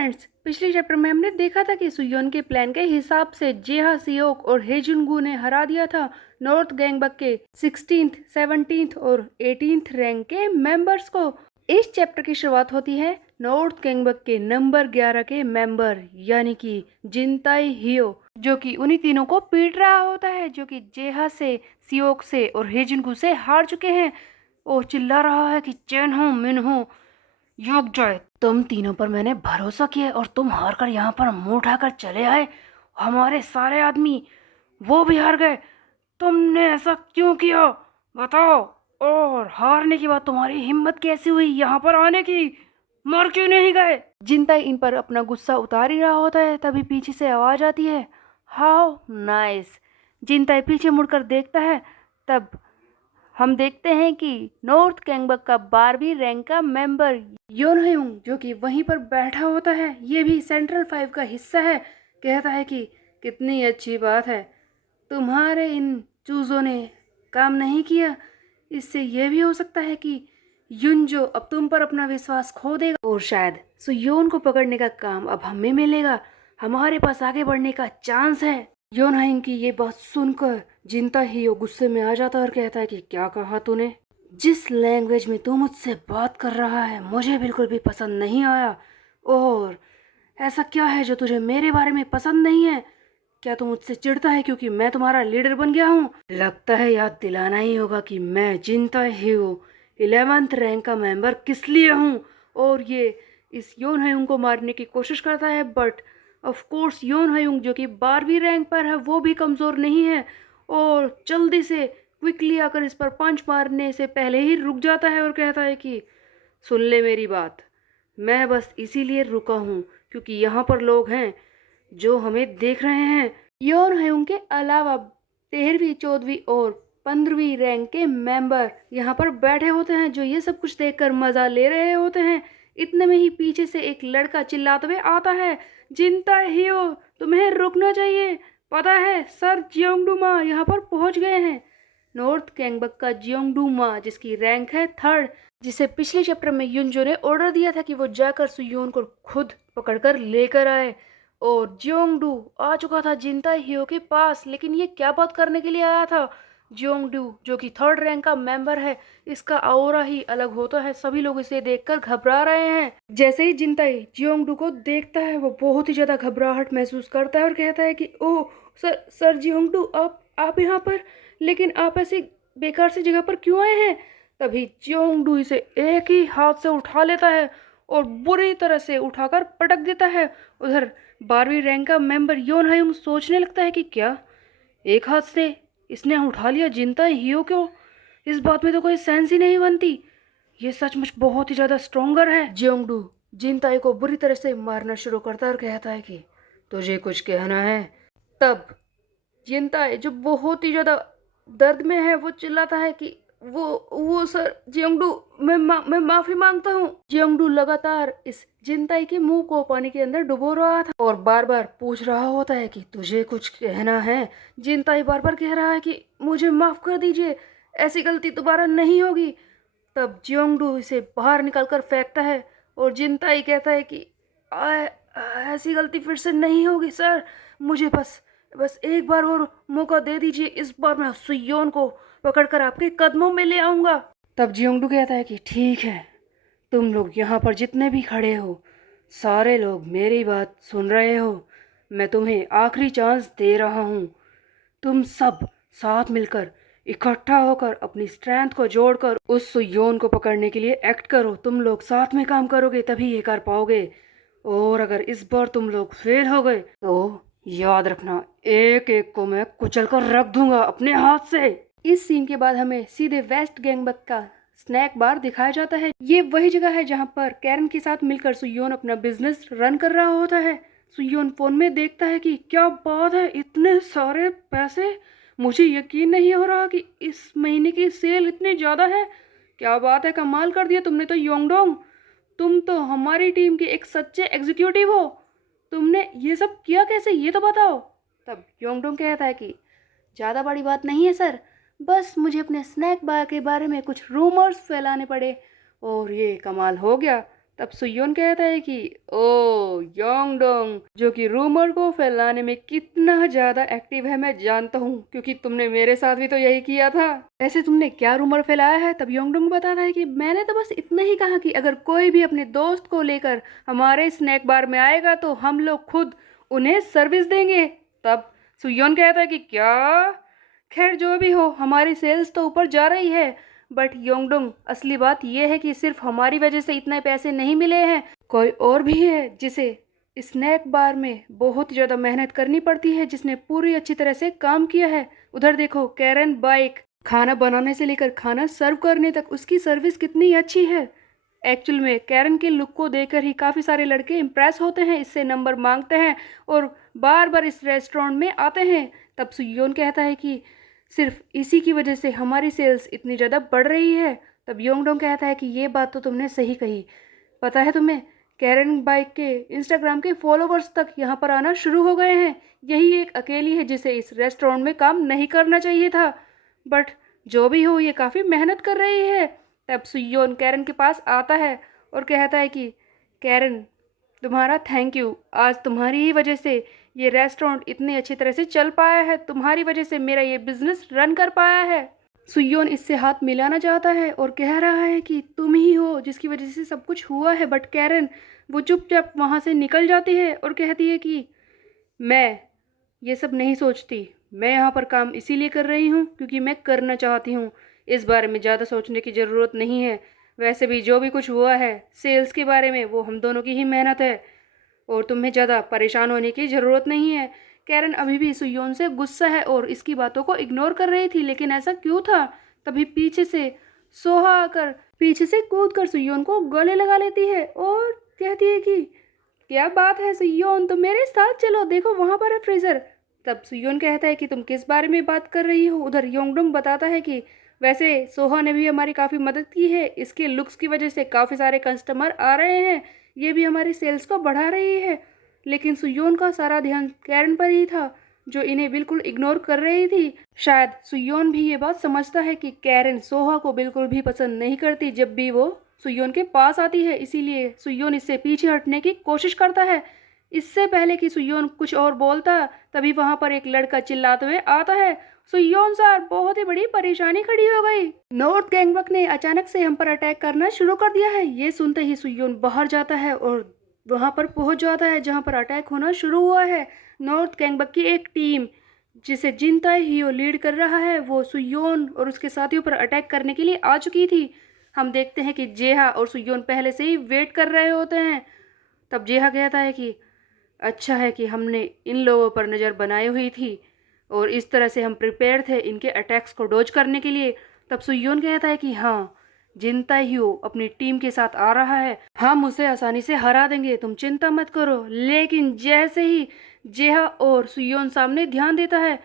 Friends, पिछले chapter में हमने देखा था कि सुयोन के प्लान के हिसाब से जेहा सियोक और हेजुनगू ने हरा दिया था नॉर्थ गैंगबक के 16th, 17th और 18th रैंक के मेंबर्स को। इस चैप्टर की शुरुआत होती है नॉर्थ गैंगबक के नंबर 11 के मेंबर यानी कि जिनताई हियो, जो कि उन्हीं तीनों को पीट रहा होता है जो कि जेहा से, सियोक से और हेजुनगू से हार चुके हैं, और चिल्ला रहा है कि चेन हो मिन हो युग जाए, तुम तीनों पर मैंने भरोसा किया और तुम हार कर यहाँ पर मुंह उठाकर चले आए। हमारे सारे आदमी वो भी हार गए। तुमने ऐसा क्यों किया, बताओ। और हारने के बाद तुम्हारी हिम्मत कैसी हुई यहाँ पर आने की, मर क्यों नहीं गए। जिनताई इन पर अपना गुस्सा उतार ही रहा होता है, तभी पीछे से आवाज आती है, हाउ नाइस। जिनताई पीछे मुड़कर देखता है, तब हम देखते हैं कि नॉर्थ गैंगबक का 12वीं रैंक का मेंबर योनहयुंग, जो कि वहीं पर बैठा होता है, ये भी सेंट्रल 5 का हिस्सा है, कहता है कि कितनी अच्छी बात है, तुम्हारे इन चूजों ने काम नहीं किया। इससे यह भी हो सकता है कि युनजो अब तुम पर अपना विश्वास खो देगा और शायद सुयोन को पकड़ने का काम अब हमें मिलेगा। हमारे पास आगे बढ़ने का चांस है। योनहाइंग की ये बात सुनकर जिनता ही वो गुस्से में आ जाता है और कहता है कि क्या कहा तूने, जिस लैंग्वेज में तू मुझसे बात कर रहा है मुझे बिल्कुल भी पसंद नहीं आया। और ऐसा क्या है जो तुझे मेरे बारे में पसंद नहीं है? क्या तू मुझसे चिढ़ता है क्योंकि मैं तुम्हारा लीडर बन गया हूँ? लगता है याद दिलाना ही होगा कि मैं जिनता ही हूँ 11th रैंक का मेंबर किस लिए हूँ। और ये इस योन हयुंग को मारने की कोशिश करता है, बट ऑफ कोर्स योन हयुंग जो कि 12वीं रैंक पर है वो भी कमज़ोर नहीं है और जल्दी से क्विकली आकर इस पर पंच मारने से पहले ही रुक जाता है और कहता है कि सुन ले मेरी बात, मैं बस इसीलिए रुका हूँ क्योंकि यहाँ पर लोग हैं जो हमें देख रहे हैं। योन हयुंग के अलावा 13वीं, 14वीं और 15वीं रैंक के मेंबर यहाँ पर बैठे होते हैं जो ये सब कुछ देखकर मजा ले रहे होते हैं। इतने में ही पीछे से एक लड़का चिल्लाते हुए आता है, जिनता हियो, तुम्हें रुकना चाहिए, पता है सर जियोंगडूमा यहाँ पर पहुंच गए हैं। नॉर्थ गैंगबक का जियोंगडूमा, जिसकी रैंक है 3rd, जिसे पिछले चैप्टर में युनजो ने ऑर्डर दिया था कि वो जाकर सुयोन को खुद पकड़कर लेकर आए। और जियोंगडू आ चुका था जिनता हियो के पास, लेकिन ये क्या बात करने के लिए आया था। जियोंगडू जो कि 3rd रैंक का मेंबर है, इसका ऑरा ही अलग होता है, सभी लोग इसे देखकर घबरा रहे हैं। जैसे ही जिनताई जियोंगडू को देखता है वो बहुत ही ज्यादा घबराहट महसूस करता है और कहता है कि ओह सर जियोंगडू, आप यहाँ पर, लेकिन आप ऐसी बेकार सी जगह पर क्यों आए हैं। तभी जियोंगडू इसे एक ही हाथ से उठा लेता है और बुरी तरह से उठाकर पटक देता है। उधर 12वीं रैंक का मेंबर योन हयुंग सोचने लगता है कि क्या एक हाथ से इसने उठा लिया जिनता हियो क्यों, इस बात में तो कोई सेंस ही नहीं बनती, ये सचमुच बहुत ही ज़्यादा स्ट्रोंगर है। जियोंगडू जिनताई को बुरी तरह से मारना शुरू करता है और कहता है कि तुझे कुछ कहना है। तब जिनताई जो बहुत ही ज़्यादा दर्द में है वो चिल्लाता है कि वो सर जियोंगडू, मैं माफी मांगता हूँ। जियोंगडू लगातार इस जिनताई के मुंह को पानी के अंदर डुबो रहा था और बार बार पूछ रहा होता है कि तुझे कुछ कहना है। जिनताई बार बार कह रहा है कि मुझे माफ कर दीजिए, ऐसी गलती दोबारा नहीं होगी। तब जियोंगडू इसे बाहर निकालकर फेंकता है और जिनताई कहता है कि ऐसी गलती फिर से नहीं होगी सर, मुझे बस एक बार और मौका दे दीजिए, इस बार मैं सुयोन को पकड़कर आपके कदमों में ले आऊंगा। तब जियोंगडू कहता है कि ठीक है, तुम लोग यहाँ पर जितने भी खड़े हो सारे लोग मेरी बात सुन रहे हो, मैं तुम्हें आखिरी चांस दे रहा हूँ। तुम सब साथ मिलकर इकट्ठा होकर अपनी स्ट्रेंथ को जोड़कर उस सुयोन को पकड़ने के लिए एक्ट करो। तुम लोग साथ में काम करोगे तभी ये कर पाओगे, और अगर इस बार तुम लोग फेल हो गए तो याद रखना एक एक को मैं कुचल कर रख दूंगा अपने हाथ से। इस सीन के बाद हमें सीधे वेस्ट गैंगबक का स्नैक बार दिखाया जाता है। ये वही जगह है जहाँ पर कैरन के साथ मिलकर सुयोन अपना बिजनेस रन कर रहा होता है। सुयोन फोन में देखता है कि क्या बात है, इतने सारे पैसे, मुझे यकीन नहीं हो रहा कि इस महीने की सेल इतनी ज़्यादा है। क्या बात है, कमाल कर दिया तुमने तो योंगडोंग, तुम तो हमारी टीम के एक सच्चे एग्जीक्यूटिव हो, तुमने ये सब किया कैसे, ये तो बताओ। तब योंगडोंग कहता है कि ज़्यादा बड़ी बात नहीं है सर, बस मुझे अपने स्नैक बार के बारे में कुछ रूमर्स फैलाने पड़े और ये कमाल हो गया। तब सुयोन कहता है कि ओ योंगडोंग, जो कि रूमर को फैलाने में कितना ज्यादा एक्टिव है मैं जानता हूँ, क्योंकि तुमने मेरे साथ भी तो यही किया था। ऐसे तुमने क्या रूमर फैलाया है? तब योंगडोंग बताता है कि मैंने तो बस इतना ही कहा कि अगर कोई भी अपने दोस्त को लेकर हमारे स्नैक बार में आएगा तो हम लोग खुद उन्हें सर्विस देंगे। तब सुयोन कहता है कि क्या? खैर जो भी हो, हमारी सेल्स तो ऊपर जा रही है। बट योंगडोंग, असली बात यह है कि सिर्फ हमारी वजह से इतने पैसे नहीं मिले हैं, कोई और भी है जिसे स्नैक बार में बहुत ज़्यादा मेहनत करनी पड़ती है, जिसने पूरी अच्छी तरह से काम किया है। उधर देखो, कैरन बाइक, खाना बनाने से लेकर खाना सर्व करने तक उसकी सर्विस कितनी अच्छी है। एक्चुअल में कैरन के लुक को देखकर ही काफ़ी सारे लड़के इम्प्रेस होते हैं, इससे नंबर मांगते हैं और बार बार इस रेस्टोरेंट में आते हैं। तब सुयोन कहता है कि सिर्फ इसी की वजह से हमारी सेल्स इतनी ज़्यादा बढ़ रही है। तब योंगडोंग कहता है कि ये बात तो तुमने सही कही। पता है तुम्हें, कैरन बाइक के इंस्टाग्राम के फॉलोवर्स तक यहाँ पर आना शुरू हो गए हैं। यही एक अकेली है जिसे इस रेस्टोरेंट में काम नहीं करना चाहिए था। बट जो भी हो, ये काफ़ी मेहनत कर रही है। तब सुयोन कैरन के पास आता है और कहता है कि कैरन, तुम्हारा थैंक यू। आज तुम्हारी ही वजह से ये रेस्टोरेंट इतनी अच्छी तरह से चल पाया है, तुम्हारी वजह से मेरा ये बिजनेस रन कर पाया है। सुयोन इससे हाथ मिलाना चाहता है और कह रहा है कि तुम ही हो जिसकी वजह से सब कुछ हुआ है। बट कैरन वो चुपचाप वहाँ से निकल जाती है और कहती है कि मैं ये सब नहीं सोचती, मैं यहाँ पर काम इसीलिए कर रही हूँ क्योंकि मैं करना चाहती हूँ। इस बारे में ज़्यादा सोचने की ज़रूरत नहीं है। वैसे भी जो भी कुछ हुआ है सेल्स के बारे में, वो हम दोनों की ही मेहनत है और तुम्हें ज़्यादा परेशान होने की ज़रूरत नहीं है। कैरन अभी भी सुयोन से गुस्सा है और इसकी बातों को इग्नोर कर रही थी, लेकिन ऐसा क्यों था? तभी पीछे से सोहा आकर पीछे से कूद कर सुयोन को गले लगा लेती है और कहती है कि क्या बात है सुयोन, तुम मेरे साथ चलो, देखो वहाँ पर है फ्रीज़र। तब सुयोन कहता है कि तुम किस बारे में बात कर रही हो? उधर योंगडोंग बताता है कि वैसे सोहा ने भी हमारी काफ़ी मदद की है, इसके लुक्स की वजह से काफ़ी सारे कस्टमर आ रहे हैं, ये भी हमारी सेल्स को बढ़ा रही है। लेकिन सुयोन का सारा ध्यान कैरन पर ही था, जो इन्हें बिल्कुल इग्नोर कर रही थी। शायद सुयोन भी ये बात समझता है कि कैरन सोहा को बिल्कुल भी पसंद नहीं करती जब भी वो सुयोन के पास आती है, इसीलिए सुयोन इससे पीछे हटने की कोशिश करता है। इससे पहले कि सुयोन कुछ और बोलता, तभी वहां पर एक लड़का चिल्लाते हुए आता है, सुयोन सर, बहुत ही बड़ी परेशानी खड़ी हो गई। नॉर्थ गैंगबक ने अचानक से हम पर अटैक करना शुरू कर दिया है। ये सुनते ही सुयोन बाहर जाता है और वहां पर पहुंच जाता है जहां पर अटैक होना शुरू हुआ है। नॉर्थ गैंगबक की एक टीम जिसे जिनताई हियो लीड कर रहा है, वो सुयोन और उसके साथियों पर अटैक करने के लिए आ चुकी थी। हम देखते हैं कि जेहा और सुयोन पहले से ही वेट कर रहे होते हैं। तब जेहा कहता है कि अच्छा है कि हमने इन लोगों पर नज़र बनाई हुई थी और इस तरह से हम प्रिपेयर थे इनके अटैक्स को डॉज करने के लिए। तब सुयोन कहता है कि हाँ, जिनताई हियो अपनी टीम के साथ आ रहा है, हम उसे आसानी से हरा देंगे, तुम चिंता मत करो। लेकिन जैसे ही जेहा और सुयोन सामने ध्यान देता है,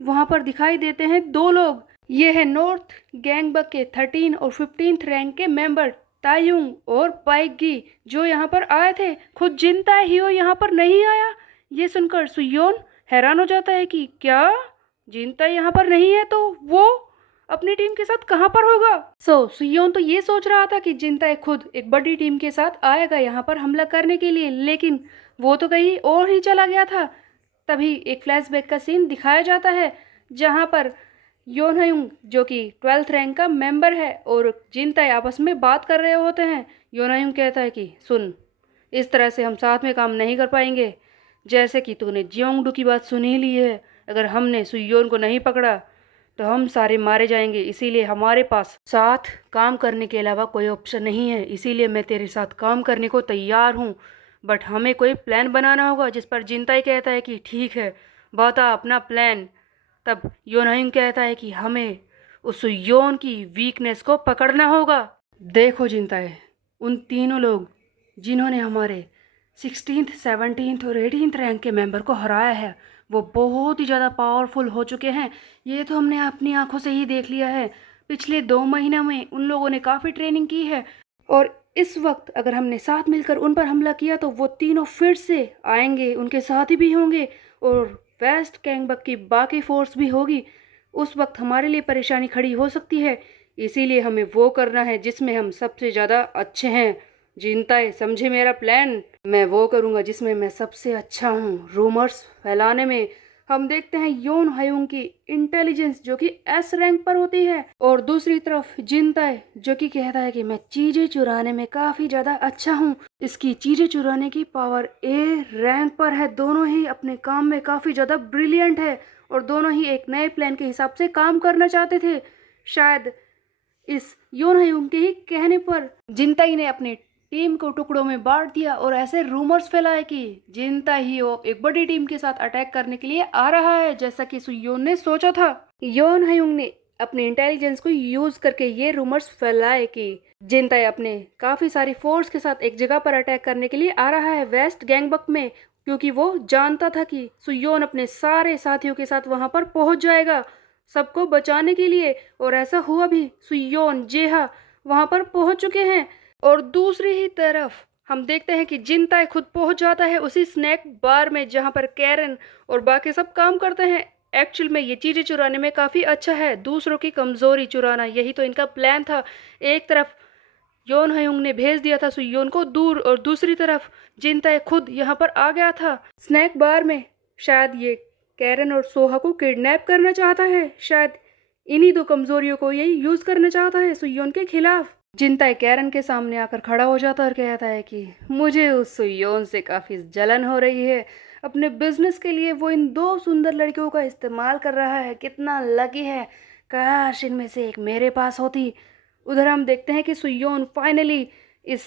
वहाँ पर दिखाई देते हैं दो लोग। ये है नॉर्थ गैंगबक के 13 और 15th रैंक के मेंबर तायुंग और पाइगी, जो यहाँ पर आए थे। खुद जिनताई हियो यहाँ पर नहीं आया। ये सुनकर सुयोन हैरान हो जाता है कि क्या जिनताई यहाँ पर नहीं है तो वो अपनी टीम के साथ कहाँ पर होगा। सुयोन तो ये सोच रहा था कि जिनताई खुद एक बड़ी टीम के साथ आएगा यहाँ पर हमला करने के लिए, लेकिन वो तो कहीं और ही चला गया था। तभी एक फ्लैशबैक का सीन दिखाया जाता है जहाँ पर योनहयुंग, जो कि 12th रैंक का मेंबर है, और जिनताई आपस में बात कर रहे होते हैं। योनहयुंग कहता है कि सुन, इस तरह से हम साथ में काम नहीं कर पाएंगे। जैसे कि तूने जियोंगडू की बात सुन ही ली है, अगर हमने सुयोन को नहीं पकड़ा तो हम सारे मारे जाएंगे, इसीलिए हमारे पास साथ काम करने के अलावा कोई ऑप्शन नहीं है। इसीलिए मैं तेरे साथ काम करने को तैयार हूँ, बट हमें कोई प्लान बनाना होगा। जिस पर जिनताई कहता है कि ठीक है, बता अपना प्लान। तब योनहयुंग कहता है कि हमें उस योन की वीकनेस को पकड़ना होगा। देखो जिनताई, उन तीनों लोग जिन्होंने हमारे 16th, 17th और 18th रैंक के मेंबर को हराया है, वो बहुत ही ज़्यादा पावरफुल हो चुके हैं। ये तो हमने अपनी आंखों से ही देख लिया है। पिछले 2 महीनों में उन लोगों ने काफ़ी ट्रेनिंग की है और इस वक्त अगर हमने साथ मिलकर उन पर हमला किया तो वो तीनों फिर से आएंगे, उनके साथी भी होंगे और वेस्ट गैंगबक की बाकी फोर्स भी होगी। उस वक्त हमारे लिए परेशानी खड़ी हो सकती है, इसीलिए हमें वो करना है जिसमें हम सबसे ज़्यादा अच्छे हैं। जिनताई समझे मेरा प्लान, मैं वो करूँगा जिसमें मैं सबसे अच्छा हूँ रूमर्स फैलाने में। हम देखते हैं योन हयुंग की इंटेलिजेंस जो कि एस रैंक पर होती है, और दूसरी तरफ जिनताई जो कि कहता है कि मैं चीजें चुराने में काफी ज्यादा अच्छा हूँ। इसकी चीजें चुराने की पावर ए रैंक पर है। दोनों ही अपने काम में काफी ज्यादा ब्रिलियंट है और दोनों ही एक नए प्लान के हिसाब से काम करना चाहते थे। शायद इस योन हयुंग के ही कहने पर जिनताई ने अपने टीम को टुकड़ों में बांट दिया और ऐसे रूमर्स फैलाए कि जिनताई ही वो एक बड़ी टीम के साथ अटैक करने के लिए आ रहा है, जैसा कि सुयोन ने सोचा था। योन हयुंग ने अपनी इंटेलिजेंस को यूज करके ये रूमर्स फैलाए कि जिनताई अपने काफी सारी फोर्स के साथ एक जगह पर अटैक करने के लिए आ रहा है वेस्ट गैंगबक में, क्योंकि वो जानता था कि सुयोन अपने सारे साथियों के साथ वहां पर पहुंच जाएगा सबको बचाने के लिए। और ऐसा हुआ भी, सुयोन जेहा वहां पर पहुंच चुके हैं। और दूसरी ही तरफ हम देखते हैं कि जिनताई खुद पहुंच जाता है उसी स्नैक बार में जहां पर कैरन और बाकी सब काम करते हैं। एक्चुअल में ये चीजें चुराने में काफी अच्छा है, दूसरों की कमजोरी चुराना, यही तो इनका प्लान था। एक तरफ योन हयुंग ने भेज दिया था सुयोन को दूर और दूसरी तरफ जिनताई खुद यहाँ पर आ गया था स्नैक बार में। शायद ये कैरन और सोहा को किडनैप करना चाहता है, शायद इन्हीं दो कमजोरियों को यही यूज करना चाहता है सुयोन के खिलाफ। जिनताई कैरन के सामने आकर खड़ा हो जाता है और कहता है कि मुझे उस सुयोन से काफी जलन हो रही है। अपने बिजनेस के लिए वो इन दो सुंदर लड़कियों का इस्तेमाल कर रहा है, कितना लकी है, काश इनमें से एक मेरे पास होती। उधर हम देखते हैं कि सुयोन फाइनली इस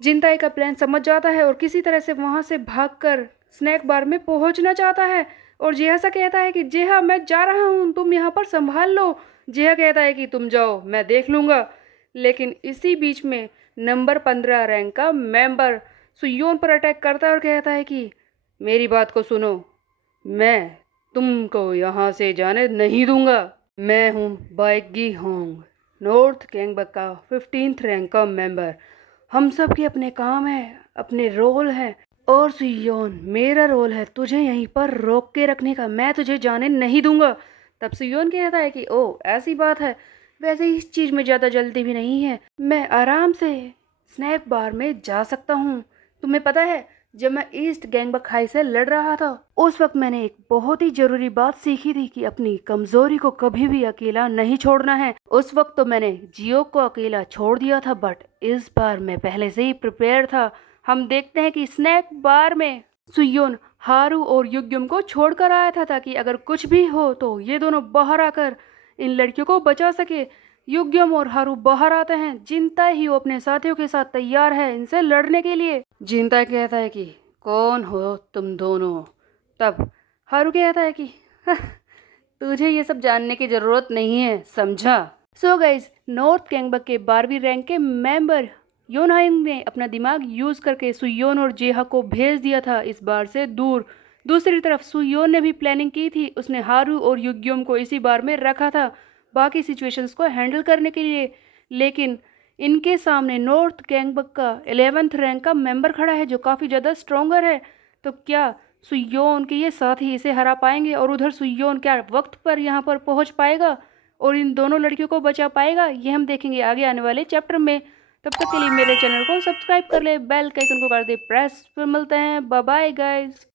जिनताई का प्लान समझ जाता है और किसी तरह से वहां से भागकर स्नैक बार में पहुंचना चाहता है। और जेहा सा कहता है कि जेहा मैं जा रहा हूँ, तुम यहाँ पर संभाल लो। जेहा कहता है कि तुम जाओ, मैं देख लूंगा। लेकिन इसी बीच में नंबर 15 रैंक का मेंबर सुयोन पर अटैक करता है और कहता है कि मेरी बात को सुनो, मैं तुमको यहाँ से जाने नहीं दूंगा। मैं हूँ बाइगी होंग, नॉर्थ गैंगबक का 15th रैंक का मेंबर। हम सब के अपने काम है, अपने रोल है, और सुयोन मेरा रोल है तुझे यहीं पर रोक के रखने का, मैं तुझे जाने नहीं दूंगा। तब सुयोन कहता है कि ओ ऐसी बात है, वैसे इस चीज में ज्यादा जल्दी भी नहीं है, मैं आराम से स्नैक बार में जा सकता हूँ। तुम्हें पता है जब मैं ईस्ट गैंगबक हाई से लड़ रहा था उस वक्त मैंने एक बहुत ही जरूरी बात सीखी थी कि अपनी कमजोरी को कभी भी अकेला नहीं छोड़ना है। उस वक्त तो मैंने जियो को अकेला छोड़ दिया था, बट इस बार मैं पहले से ही प्रिपेयर था। हम देखते हैं कि स्नैक बार में सुयोन हारू और युग्यम को छोड़कर आया था ताकि अगर कुछ भी हो तो ये दोनों बाहर आकर इन लड़कियों को बचा सके। युग्यम और हारू बाहर आते हैं, जिनताई ही वो अपने साथियों के साथ तैयार है इनसे लड़ने के लिए। जिनताई कहता है कि कौन हो तुम दोनों। तब हारू कहता है कि तुझे ये सब जानने की जरूरत नहीं है, समझा। सो गाइज, नॉर्थ गैंगबक के 12वीं रैंक के मेंबर योन हायुंग ने अपना दिमाग यूज करके सुयोन और जेहा को भेज दिया था इस बार से दूर। दूसरी तरफ सुयोन ने भी प्लानिंग की थी, उसने हारू और युग्योम को इसी बार में रखा था बाकी सिचुएशंस को हैंडल करने के लिए। लेकिन इनके सामने नॉर्थ गैंगबक का 11th रैंक का मेंबर खड़ा है जो काफ़ी ज़्यादा स्ट्रोंगर है। तो क्या सुयोन के ये साथी इसे हरा पाएंगे, और उधर सुयोन क्या वक्त पर यहाँ पर पहुँच पाएगा और इन दोनों लड़कियों को बचा पाएगा, ये हम देखेंगे आगे आने वाले चैप्टर में। तब तक के लिए मेरे चैनल को सब्सक्राइब कर ले, बेल के आइकन को कर दे प्रेस। फिर मिलते हैं, बाय बाय गाइस।